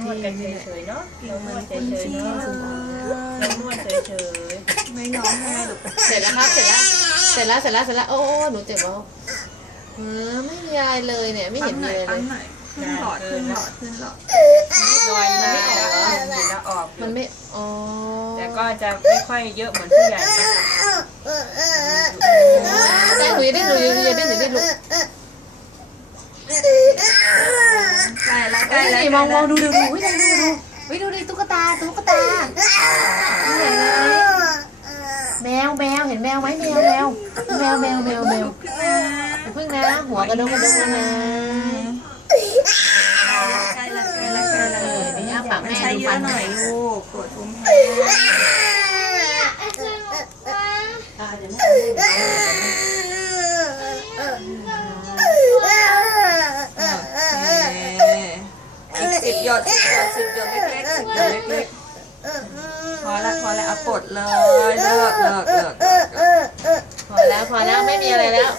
นวดกันเฉยๆเนาะเรานวดเฉยๆเนาะเรานวดเฉยไม่น้องง่ายหรอกเสร็จแล้วครับเสร็จแล้วเสร็จแล้วเสร็จแล้วเสร็จแล้วโอ้โอ้หนูเจ็บเบาเออไม่มีอะไรเลยเนี่ยไม่เห็นหมีน่อยอะไรปั้เลนยหน่อยขึ้นหลอดขึ้นหลอดขึ้นหลอดๆรอยมันไม่ออกแล้วเห็นแล้วออกอยู่มันไม่อ๋อแต่ก็จะไม่ค่อยเยอะเหมือนผู้ใหญ่นะได้หนูจะได้หนูจะได้หนูจะได้ลูก ใกล้ แล้วใกเอ้ล้ยแล้วนี่มองมองดูดูดูวิดูดูวิดูดิตุ๊กตาตุ๊กตาเห็นไหมแมวแมวเห็นแมวไหมแมวแมวแมวแมวแมวแมวอย่าเพิ่งนะหัวกระดงกระดงนะใกล้แล้วใกล้แล้วใกล้แล้วเออนี่อาปากมันแม่ใช้ดูเยฟัอะนหหน่น่ออยยลูกปวดภูมิแพ้อี สิบหยดสิบหยดสิบหยดเล็กๆสิบหยดเล็กๆพอละพอละเอากดเลยเลิกเลิกเลิกเลิกพอแล้วพอแล้วไม่มีอะไรแล้ว